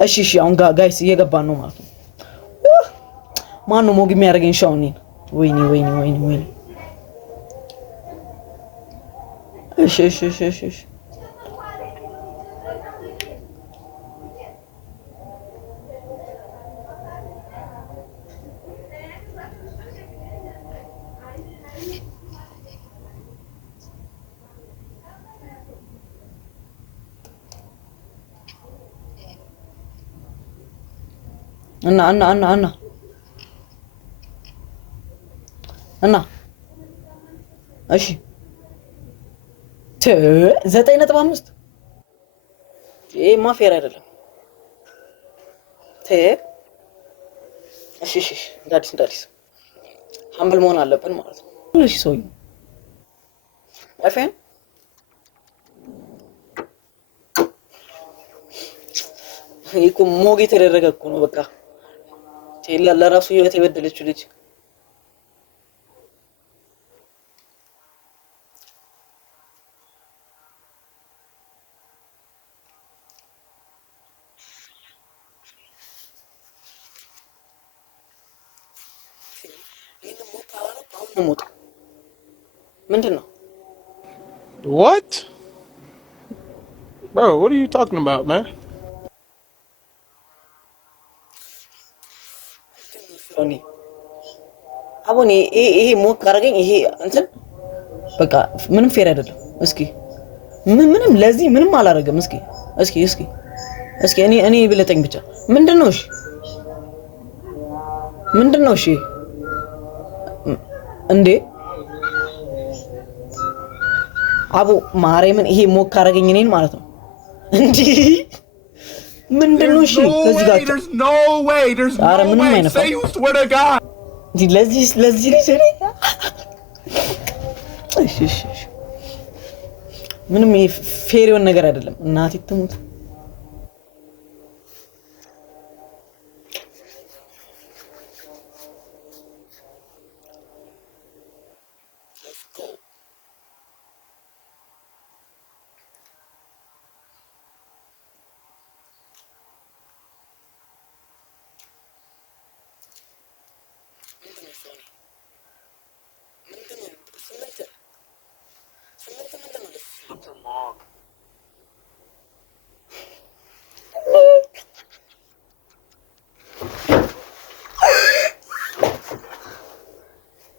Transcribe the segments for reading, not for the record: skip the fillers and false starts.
እሺ አሁን ጋይስ እየገባን ነው ማለት ነው። ማን ነው ሞግ የሚያደርገኝ ሻውን? ወይኔ እሺ እና እሺ 9.5 ይሄማ ፌር አይደለም። እሺ እንዳዲስ ሀምብል መሆን አለብን ማለት ነው። እሺ ሰውዬው አይፈን ይሄ ሞግ የተደረገ እኮ ነው። በቃ ለራሱ ህይወት የበደለችው ልጅ ምንድን ነው? What? Bro, what are you talking about, man? አሁን ይሄ ሞግ ካረገኝ ይሄ እንትን በቃ ምንም ፌር አይደለም። እስኪ ምንም ለዚህ ምንም አላረገም። እስኪ እኔ ብለጠኝ ብቻ ምንድነው? እሺ እንዴ አቡ ማርያምን ይሄ ሞግ ካረገኝ እኔን ማለት ነው እንዴ ምንድነው? እሺ ከዚህ ጋር ኧረ ምንም አይነፋም። ለዚህ ልጅ እሺ ምንም ፌር የሆነ ነገር አይደለም። እናቴ ትሙት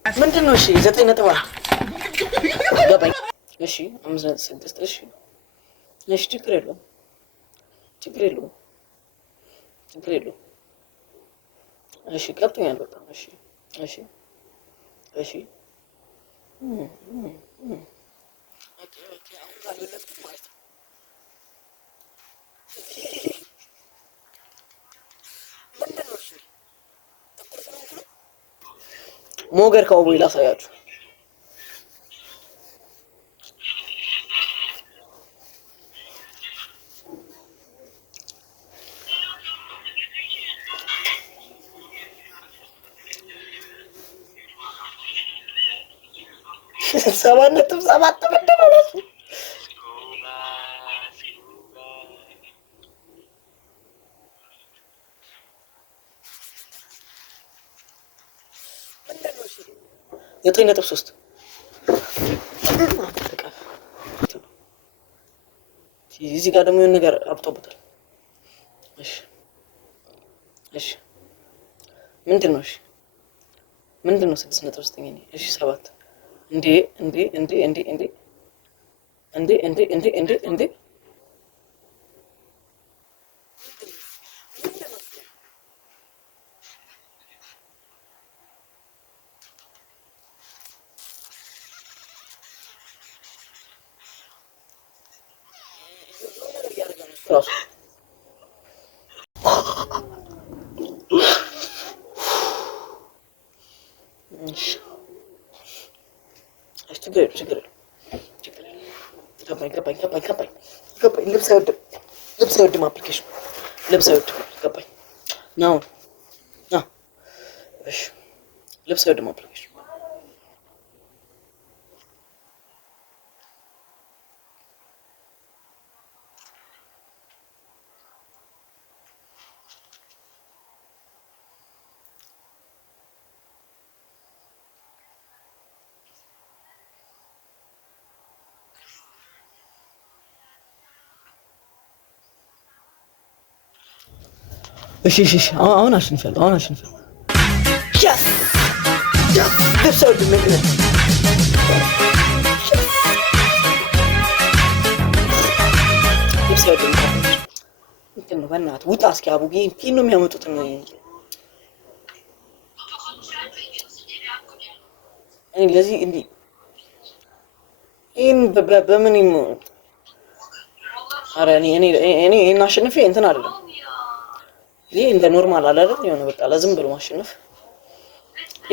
ምንድነው? እሺ 9.1 ገባኝ። እሺ 5.6 እሺ ችግር የለውም። እሺ ገብቶኛል በጣም እሺ ኦኬ አሁን ካልበለጥኩት ማለት ነው። ምንድነው? እሺ ሞገር ካውቦይ ላሳያችሁ። ሰባት ነጥብ ሰባት ምንድን ነው እሱ? ዘጠኝ ነጥብ ሶስት እዚህ ጋር ደግሞ የሆነ ነገር አብጦበታል። እሺ ምንድን ነው? ምንድን ነው? 6.9 እሺ 7 እንዴ ራሱ ችግር ገባኝ። ልብስ አይወድም አፕሊኬሽን ልብስ አይወድም። ገባኝ ነው። እሺ ልብስ አይወድም አፕሊኬሽን እሺ አሁን አሸንፋለሁ yes ልብስ አውልቅ ምንድን ነው በእናትህ ውጣ እስኪ አቡ ጌም ነው የሚያመጡት ነው እኔ ለዚህ እንዴ ይሄን በምን ኧረ እኔ አሸንፌ እንትን አይደለም ይሄ እንደ ኖርማል አለ አይደል የሆነ በቃ ለዝም ብሎ ማሸነፍ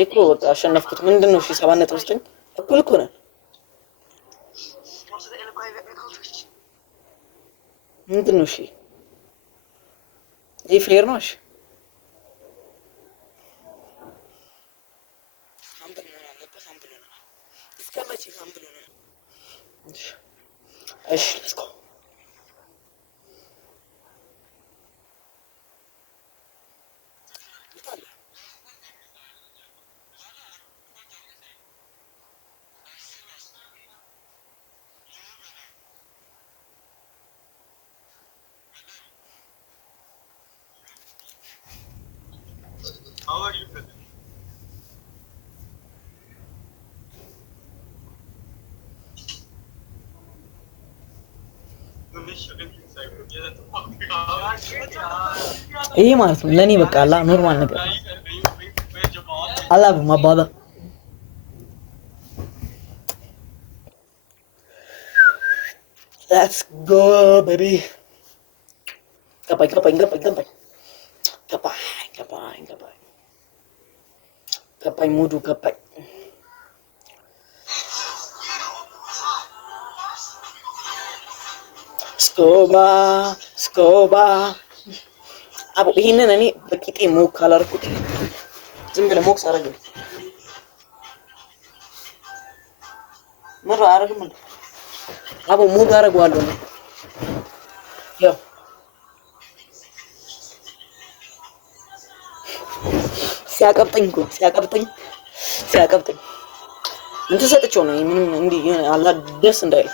እኮ በቃ አሸነፍኩት ምንድነው? እሺ 7.9 እኩል እኮ ነን ምንድነው? እሺ ይሄ ፌር ነው? እሺ እሺ let's go How are you feeling? ይሄ ማለት ነው ለኔ በቃ አላ ኖርማል ነገር አላ በማባባ let's go baby ገባኝ ሙዱ ገባኝ ስኮባ አቡ ይሄንን እኔ በቂጤ ሞክ አላርኩት ዝም ብለ ሞክስ አረጋግ ምራ አረጋግ ምን አቡ ሙድ አረጋዋለሁ ነው ያው ሲያቀብጠኝ እንት ሰጥቼው ነው ምንም እንዲ አላ ደስ እንዳይል